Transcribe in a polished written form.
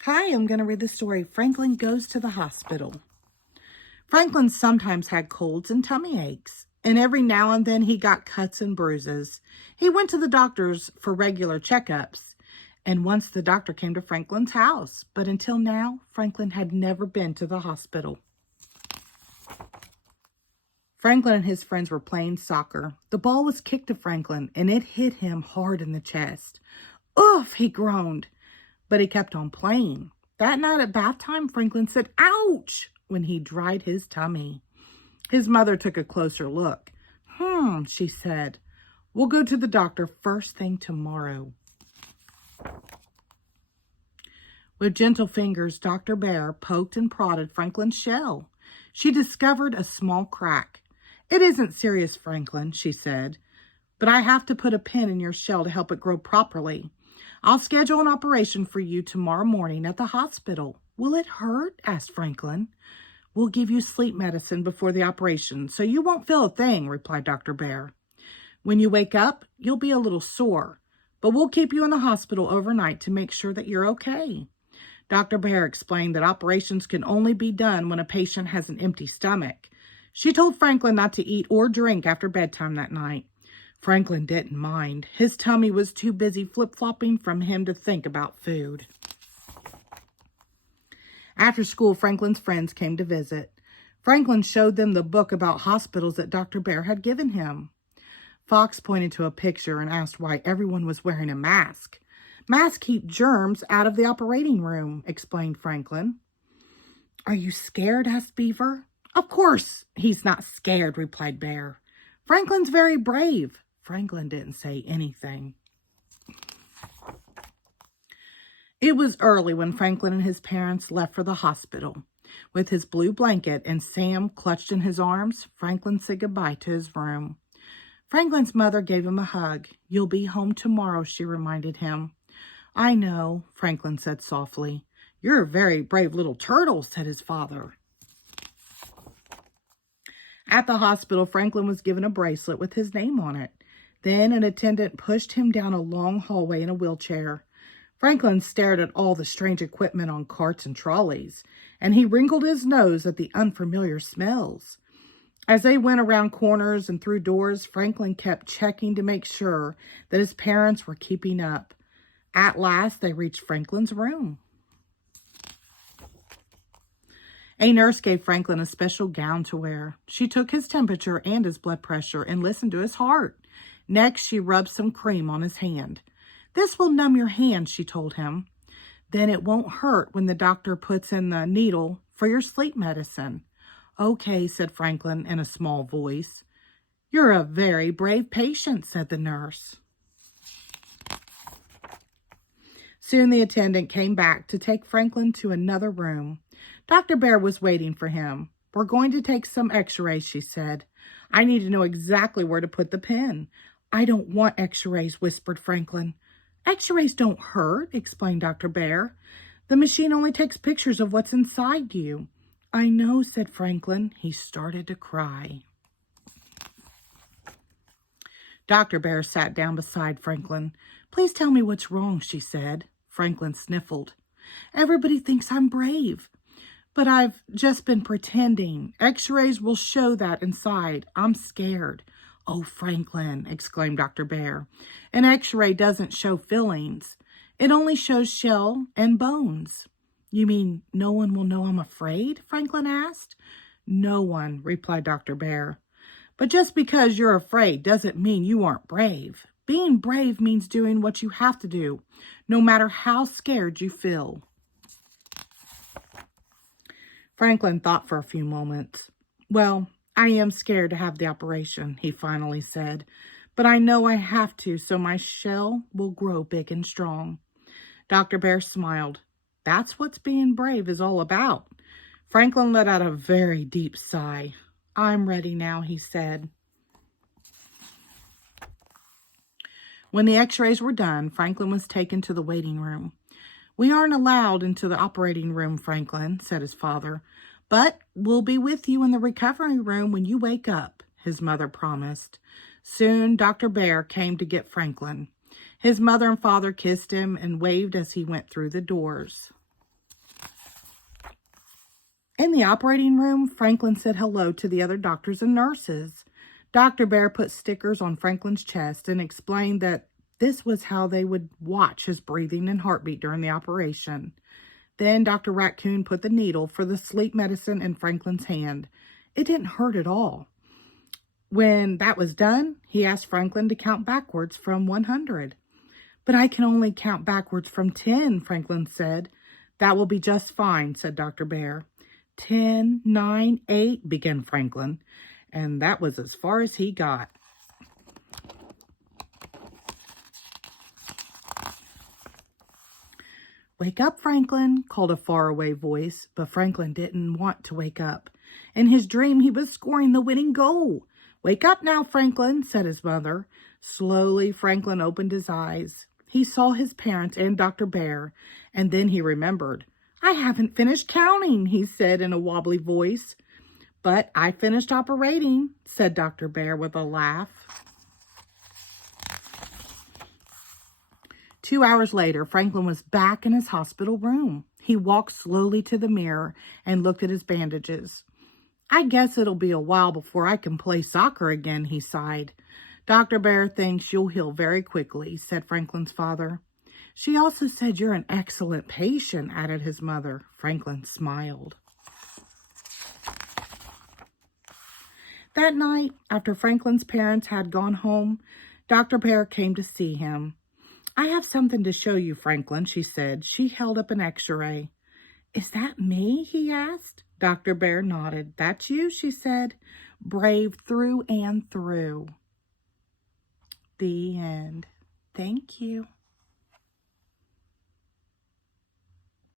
Hi, I'm going to read the story Franklin Goes to the Hospital. Franklin sometimes had colds and tummy aches, and every now and then he got cuts and bruises. He went to the doctors for regular checkups, and once the doctor came to Franklin's house, but until now, Franklin had never been to the hospital. Franklin and his friends were playing soccer. The ball was kicked to Franklin, and it hit him hard in the chest. Oof, he groaned, but he kept on playing. That night at bath time, Franklin said, ouch, when he dried his tummy. His mother took a closer look. She said, we'll go to the doctor first thing tomorrow. With gentle fingers, Dr. Bear poked and prodded Franklin's shell. She discovered a small crack. It isn't serious, Franklin, she said, but I have to put a pin in your shell to help it grow properly. I'll schedule an operation for you tomorrow morning at the hospital. Will it hurt? Asked Franklin. We'll give you sleep medicine before the operation, so you won't feel a thing, replied Dr. Bear. When you wake up, you'll be a little sore, but we'll keep you in the hospital overnight to make sure that you're okay. Dr. Bear explained that operations can only be done when a patient has an empty stomach. She told Franklin not to eat or drink after bedtime that night. Franklin didn't mind. His tummy was too busy flip-flopping from him to think about food. After school, Franklin's friends came to visit. Franklin showed them the book about hospitals that Dr. Bear had given him. Fox pointed to a picture and asked why everyone was wearing a mask. Masks keep germs out of the operating room, explained Franklin. Are you scared? Asked Beaver. Of course he's not scared, replied Bear. Franklin's very brave. Franklin didn't say anything. It was early when Franklin and his parents left for the hospital. With his blue blanket and Sam clutched in his arms, Franklin said goodbye to his room. Franklin's mother gave him a hug. You'll be home tomorrow, she reminded him. I know, Franklin said softly. You're a very brave little turtle, said his father. At the hospital, Franklin was given a bracelet with his name on it. Then an attendant pushed him down a long hallway in a wheelchair. Franklin stared at all the strange equipment on carts and trolleys, and he wrinkled his nose at the unfamiliar smells. As they went around corners and through doors, Franklin kept checking to make sure that his parents were keeping up. At last, they reached Franklin's room. A nurse gave Franklin a special gown to wear. She took his temperature and his blood pressure and listened to his heart. Next, she rubbed some cream on his hand. This will numb your hand, she told him. Then it won't hurt when the doctor puts in the needle for your sleep medicine. Okay, said Franklin in a small voice. You're a very brave patient, said the nurse. Soon the attendant came back to take Franklin to another room. Dr. Bear was waiting for him. We're going to take some x-rays, she said. I need to know exactly where to put the pin. I don't want x-rays, whispered Franklin. X-rays don't hurt, explained Dr. Bear. The machine only takes pictures of what's inside you. I know, said Franklin. He started to cry. Dr. Bear sat down beside Franklin. Please tell me what's wrong, she said. Franklin sniffled. Everybody thinks I'm brave, but I've just been pretending. X-rays will show that inside. I'm scared. Oh, Franklin, exclaimed Dr. Bear. An X-ray doesn't show fillings. It only shows shell and bones. You mean no one will know I'm afraid? Franklin asked. No one, replied Dr. Bear. But just because you're afraid doesn't mean you aren't brave. Being brave means doing what you have to do, no matter how scared you feel. Franklin thought for a few moments. Well, I am scared to have the operation, he finally said, but I know I have to so my shell will grow big and strong. Dr. Bear smiled. That's what being brave is all about. Franklin let out a very deep sigh. I'm ready now, he said. When the x-rays were done, Franklin was taken to the waiting room. We aren't allowed into the operating room, Franklin, said his father. But we'll be with you in the recovery room when you wake up, his mother promised. Soon, Dr. Bear came to get Franklin. His mother and father kissed him and waved as he went through the doors. In the operating room, Franklin said hello to the other doctors and nurses. Dr. Bear put stickers on Franklin's chest and explained that this was how they would watch his breathing and heartbeat during the operation. Then Dr. Raccoon put the needle for the sleep medicine in Franklin's hand. It didn't hurt at all. When that was done, he asked Franklin to count backwards from 100. But I can only count backwards from 10, Franklin said. That will be just fine, said Dr. Bear. 10, 9, 8, began Franklin, and that was as far as he got. Wake up, Franklin, called a faraway voice, but Franklin didn't want to wake up. In his dream, he was scoring the winning goal. Wake up now, Franklin, said his mother. Slowly, Franklin opened his eyes. He saw his parents and Dr. Bear, and then he remembered. I haven't finished counting, he said in a wobbly voice. But I finished operating, said Dr. Bear with a laugh. 2 hours later, Franklin was back in his hospital room. He walked slowly to the mirror and looked at his bandages. I guess it'll be a while before I can play soccer again, he sighed. Dr. Bear thinks you'll heal very quickly, said Franklin's father. She also said you're an excellent patient, added his mother. Franklin smiled. That night, after Franklin's parents had gone home, Dr. Bear came to see him. I have something to show you, Franklin, she said. She held up an x-ray. Is that me? He asked. Dr. Bear nodded. That's you, she said. Brave through and through. The end. Thank you.